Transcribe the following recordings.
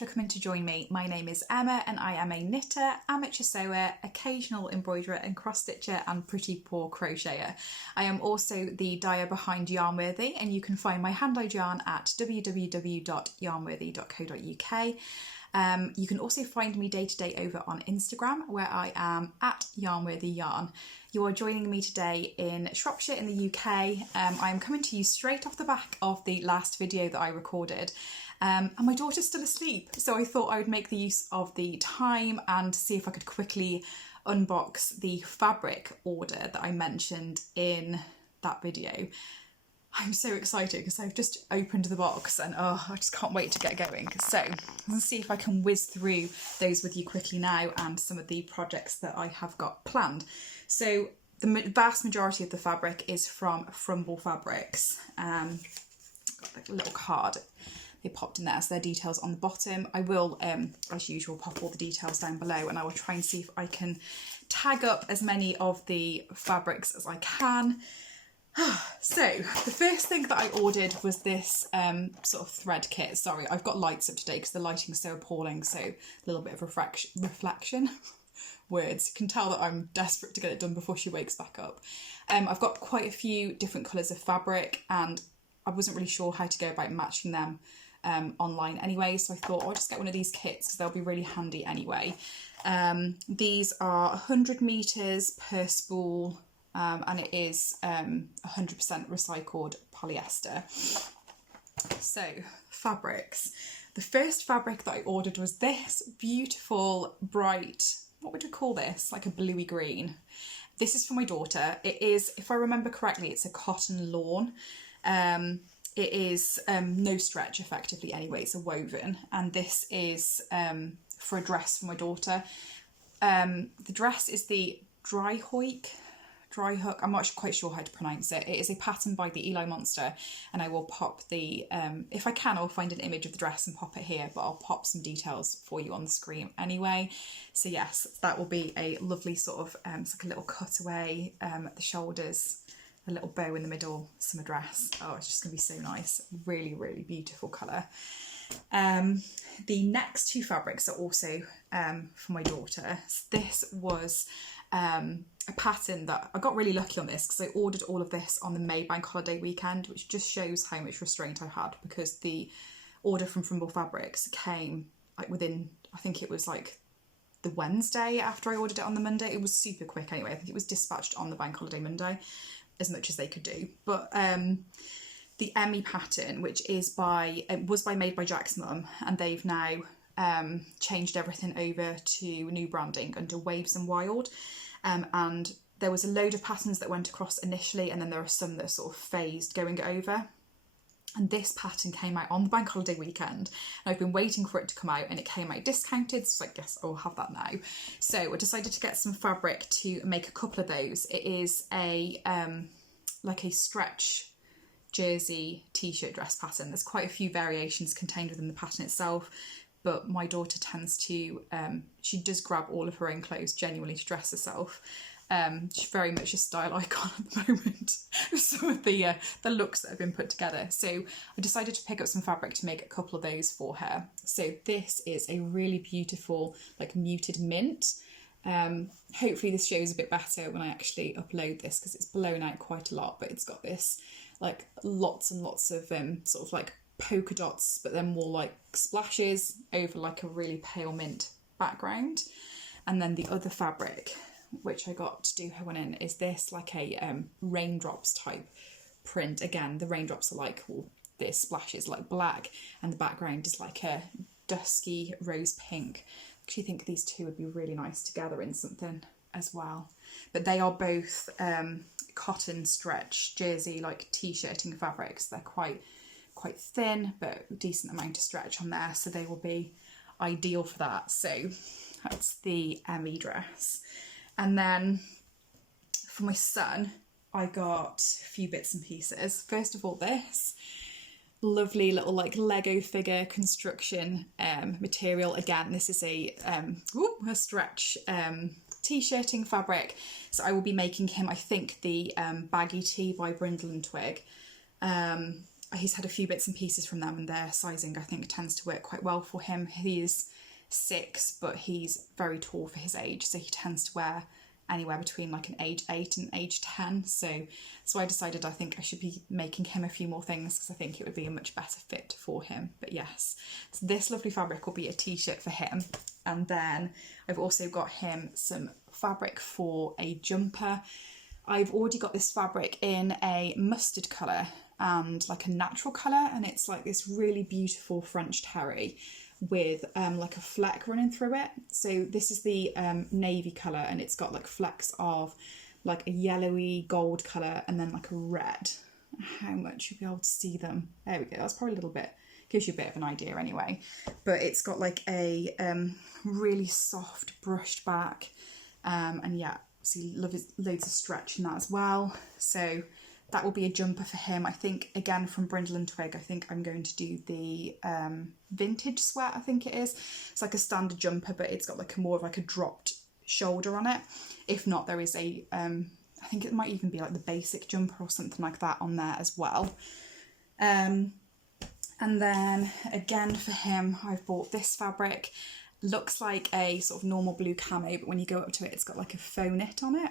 for coming to join me. My name is Emma and I am a knitter, amateur sewer, occasional embroiderer and cross stitcher and pretty poor crocheter. I am also the dyer behind Yarnworthy and you can find my hand-dyed yarn at www.yarnworthy.co.uk. You can also find me day to day over on Instagram where I am at Yarnworthy Yarn. You are joining me today in Shropshire in the UK. I am coming to you straight off the back of the last video that I recorded. And my daughter's still asleep, so I thought I would make the use of the time and see if I could quickly unbox the fabric order that I mentioned in that video. I'm so excited because I've just opened the box and I just can't wait to get going. So let's see if I can whiz through those with you quickly now and some of the projects that I have got planned. So the vast majority of the fabric is from Frumble Fabrics. Got like a little card they popped in there, so their details on the bottom. I will, as usual, pop all the details down below and I will try and see if I can tag up as many of the fabrics as I can. So the first thing that I ordered was this sort of thread kit. Sorry, I've got lights up today because the lighting's so appalling, so a little bit of reflection. Words. You can tell that I'm desperate to get it done before she wakes back up. I've got quite a few different colours of fabric and I wasn't really sure how to go about matching them online anyway, so I thought I'll just get one of these kits because they'll be really handy anyway. These are 100 metres per spool and it is 100% recycled polyester. So fabrics. The first fabric that I ordered was this beautiful bright, what would you call this? Like a bluey green. This is for my daughter. It is, if I remember correctly, it's a cotton lawn. It is no stretch effectively anyway, it's a woven, and this is for a dress for my daughter. The dress is the Driehoek, I'm not quite sure how to pronounce it. It is a pattern by the Eli Monster, and I will pop the, if I can, I'll find an image of the dress and pop it here, but I'll pop some details for you on the screen anyway. So yes, that will be a lovely sort of, it's like a little cutaway at the shoulders, a little bow in the middle, summer dress. Oh, it's just going to be so nice. Really, really beautiful colour. The next two fabrics are also for my daughter. This was a pattern that I got really lucky on this because I ordered all of this on the May bank holiday weekend, which just shows how much restraint I had because the order from Frumble Fabrics came like within, I think it was like the Wednesday after I ordered it on the Monday. It was super quick anyway. I think it was dispatched on the bank holiday Monday, as much as they could do. But the Emmy pattern, which is was made by Jack's mum, and they've now changed everything over to new branding under Waves and Wild. And there was a load of patterns that went across initially, and then there are some that are sort of phased going over. And this pattern came out on the bank holiday weekend, and I've been waiting for it to come out, and it came out discounted, so I guess I'll have that now. So I decided to get some fabric to make a couple of those. It is a like a stretch jersey t-shirt dress pattern. There's quite a few variations contained within the pattern itself, but my daughter tends to, she does grab all of her own clothes genuinely to dress herself. She's very much a style icon at the moment with some of the looks that have been put together. So I decided to pick up some fabric to make a couple of those for her. So this is a really beautiful, like muted mint. Hopefully this shows a bit better when I actually upload this because it's blown out quite a lot, but it's got this like lots and lots of sort of like polka dots, but then more like splashes over like a really pale mint background. And then the other fabric, which I got to do her one in, is this like a Raindrops type print. Again, the raindrops are like, well, this splash is like black and the background is like a dusky rose pink. I actually think these two would be really nice together in something as well. But they are both cotton stretch jersey like t-shirting fabrics. They're quite thin, but a decent amount of stretch on there, so they will be ideal for that. So that's the Emmy dress. And then for my son, I got a few bits and pieces. First of all, this lovely little like Lego figure construction material. Again, this is a stretch t-shirting fabric. So I will be making him, I think, the Baggy tee by Brindille and Twig. he's had a few bits and pieces from them, and their sizing I think tends to work quite well for him. He is 6, but he's very tall for his age, so he tends to wear anywhere between like an age 8 and age 10. So I decided I think I should be making him a few more things because I think it would be a much better fit for him. But yes, so this lovely fabric will be a t-shirt for him. And then I've also got him some fabric for a jumper. I've already got this fabric in a mustard colour and like a natural colour, and it's like this really beautiful French terry with like a fleck running through it. So this is the navy colour, and it's got like flecks of like a yellowy gold colour and then like a red. How much you'll be able to see them? There we go, that's probably a little bit, gives you a bit of an idea anyway. But it's got like a really soft brushed back, and yeah, see loads of stretch in that as well. So that will be a jumper for him. I think, again, from Brindille and Twig, I think I'm going to do the vintage sweat, I think it is. It's like a standard jumper, but it's got like a more of like a dropped shoulder on it. If not, there is a, I think it might even be like the basic jumper or something like that on there as well. And then, again, for him, I've bought this fabric. Looks like a sort of normal blue camo, but when you go up to it, it's got like a faux knit on it.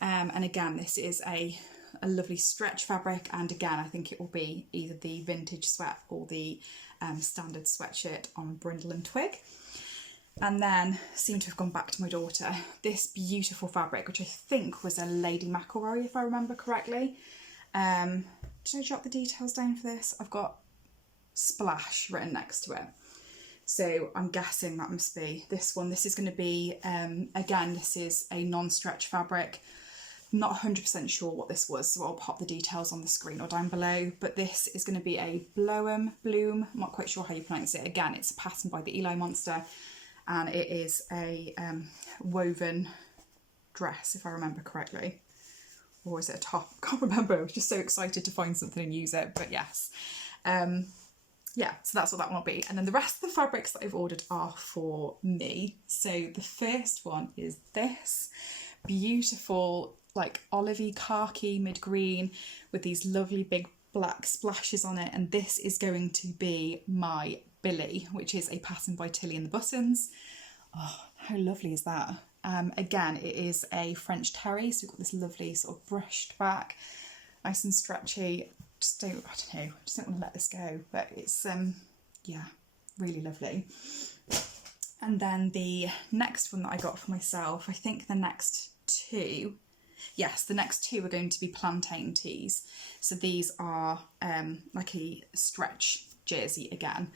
And again, this is a lovely stretch fabric, and again I think it will be either the vintage sweat or the standard sweatshirt on Brindille and Twig. And then seem to have gone back to my daughter, this beautiful fabric, which I think was a Lady McElroy if I remember correctly. Did I jot the details down for this? I've got Splash written next to it, so I'm guessing that must be this one. This is going to be again, this is a non-stretch fabric. Not 100% sure what this was, so I'll pop the details on the screen or down below. But this is going to be a Bloem, I'm not quite sure how you pronounce it. Again, it's a pattern by the Eli Monster, and it is a woven dress, if I remember correctly. Or is it a top? I can't remember. I was just so excited to find something and use it, but yes. Yeah, so that's what that one will be. And then the rest of the fabrics that I've ordered are for me. So the first one is this beautiful like olivey khaki mid-green with these lovely big black splashes on it, and this is going to be my Billy, which is a pattern by Tilly and the Buttons. Oh, how lovely is that? Again, it is a French terry, so we've got this lovely sort of brushed back, nice and stretchy. I just don't want to let this go, but it's yeah, really lovely. And then the next one that I got for myself, I think the next two are going to be plantain tees. So these are like a stretch jersey again.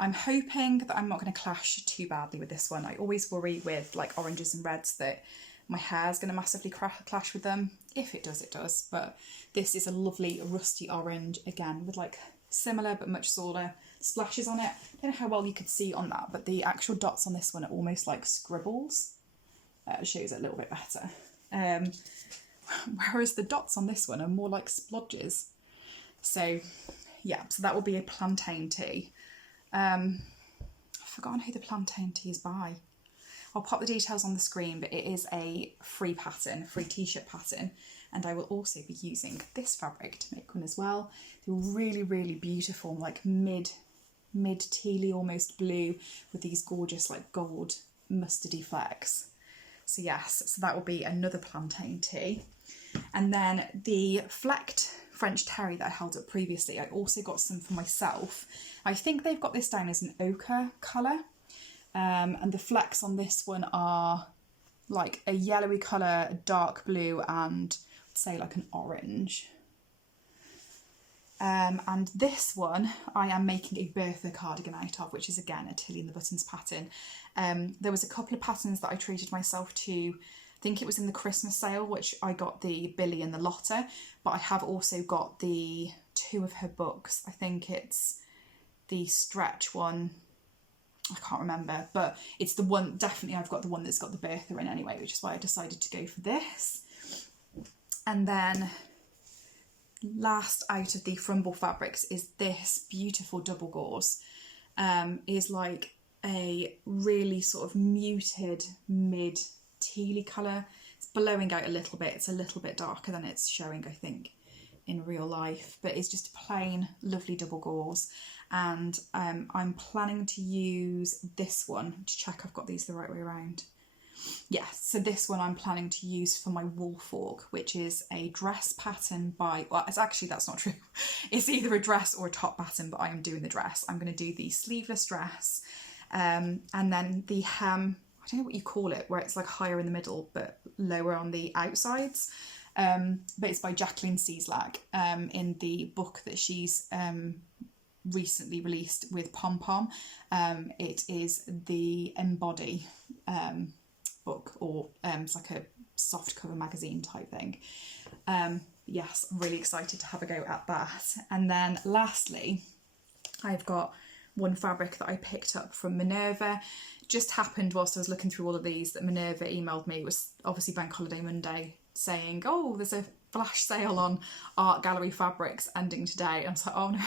I'm hoping that I'm not going to clash too badly with this one. I always worry with like oranges and reds that my hair's going to massively clash with them. If it does, it does. But this is a lovely rusty orange, again, with like similar but much smaller splashes on it. I don't know how well you could see on that, but the actual dots on this one are almost like scribbles. Shows it a little bit better. Whereas the dots on this one are more like splodges. So yeah, so that will be a plantain tee. I've forgotten who the plantain tee is by. I'll pop the details on the screen, but it is a free pattern, free t-shirt pattern, and I will also be using this fabric to make one as well. They're really, really beautiful, like mid tealy almost blue with these gorgeous like gold mustardy flecks. So yes, so that will be another plantain tee. And then the flecked French terry that I held up previously, I also got some for myself. I think they've got this down as an ochre colour. And the flecks on this one are like a yellowy colour, a dark blue, and I'd say like an orange. And this one I am making a Bertha cardigan out of, which is again a Tilly and the Buttons pattern. There was a couple of patterns that I treated myself to. I think it was in the Christmas sale, which I got the Billy and the Lotta, but I have also got the two of her books. I think it's the stretch one. I can't remember, but it's the one, definitely I've got the one that's got the Bertha in anyway, which is why I decided to go for this. And then last out of the Frumble Fabrics is this beautiful double gauze. Is like a really sort of muted mid tealy colour. It's blowing out a little bit. It's a little bit darker than it's showing, I think, in real life, but it's just a plain lovely double gauze. And I'm planning to use this one to check I've got these the right way around. Yes, so this one I'm planning to use for my Woolfork, which is a dress pattern by, well, it's actually, that's not true. It's either a dress or a top pattern, but I am doing the dress. I'm going to do the sleeveless dress, and then the hem, I don't know what you call it, where it's like higher in the middle, but lower on the outsides. But it's by Jacqueline Cieslak, in the book that she's recently released with Pom Pom. It is the Embody book, or it's like a soft cover magazine type thing. Yes, I'm really excited to have a go at that. And then lastly, I've got one fabric that I picked up from Minerva. Just happened whilst I was looking through all of these that Minerva emailed me. It was obviously Bank Holiday Monday, saying, oh, there's a flash sale on art gallery fabrics ending today. And I was like, oh no.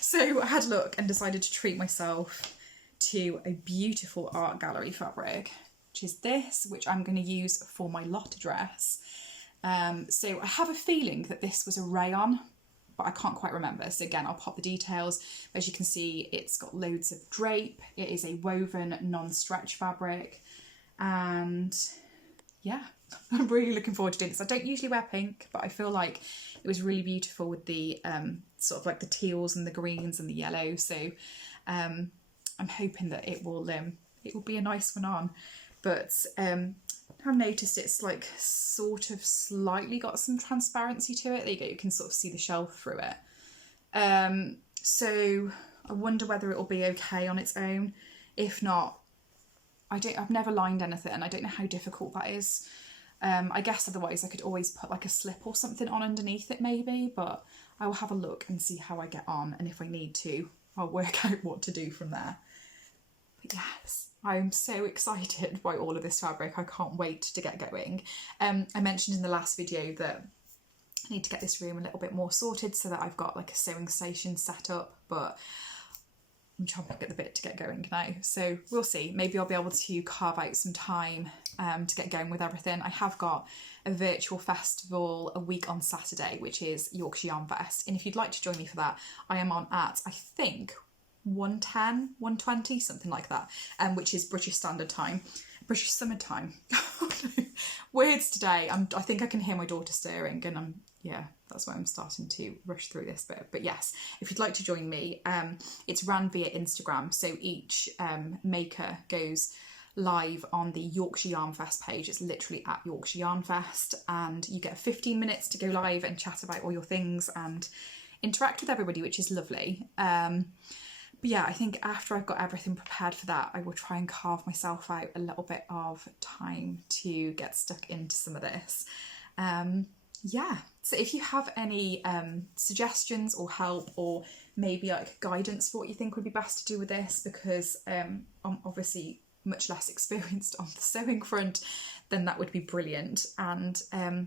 So I had a look and decided to treat myself to a beautiful art gallery fabric, which is this, which I'm going to use for my Lotta dress. So I have a feeling that this was a Rayon, but I can't quite remember. So again, I'll pop the details. As you can see, it's got loads of drape. It is a woven non-stretch fabric. And yeah, I'm really looking forward to doing this. I don't usually wear pink, but I feel like it was really beautiful with the sort of like the teals and the greens and the yellow. So I'm hoping that it will be a nice one on. But I've noticed it's like sort of slightly got some transparency to it. There you go, you can sort of see the shelf through it. So I wonder whether it will be okay on its own. If not, I've never lined anything and I don't know how difficult that is. I guess otherwise I could always put like a slip or something on underneath it maybe, but I will have a look and see how I get on, and if I need to, I'll work out what to do from there. But yes, I'm so excited by all of this fabric. I can't wait to get going. I mentioned in the last video that I need to get this room a little bit more sorted so that I've got like a sewing station set up, but I'm chomping at the bit to get going now. So we'll see. Maybe I'll be able to carve out some time to get going with everything. I have got a virtual festival a week on Saturday, which is Yorkshire Yarn Fest. And if you'd like to join me for that, I am on at, I think, 1:10, 1:20, something like that, which is British Standard Time, British Summer Time. Words today. I think I can hear my daughter stirring, and that's why I'm starting to rush through this bit. But yes, if you'd like to join me, it's ran via Instagram. So each maker goes live on the Yorkshire Yarn Fest page. It's literally at Yorkshire Yarn Fest, and you get 15 minutes to go live and chat about all your things and interact with everybody, which is lovely. But yeah, I think after I've got everything prepared for that, I will try and carve myself out a little bit of time to get stuck into some of this. Yeah, so if you have any suggestions or help, or maybe like guidance for what you think would be best to do with this, because I'm obviously much less experienced on the sewing front, then that would be brilliant. And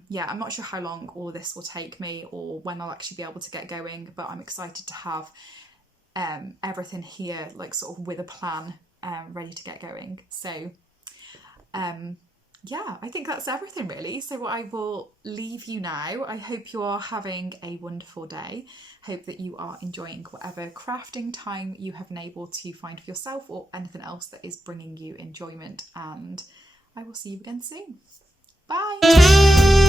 yeah, I'm not sure how long all of this will take me or when I'll actually be able to get going, but I'm excited to have everything here, like sort of with a plan, ready to get going. So yeah, I think that's everything really. So I will leave you now. I hope you are having a wonderful day. Hope that you are enjoying whatever crafting time you have been able to find for yourself, or anything else that is bringing you enjoyment, and I will see you again soon. Bye!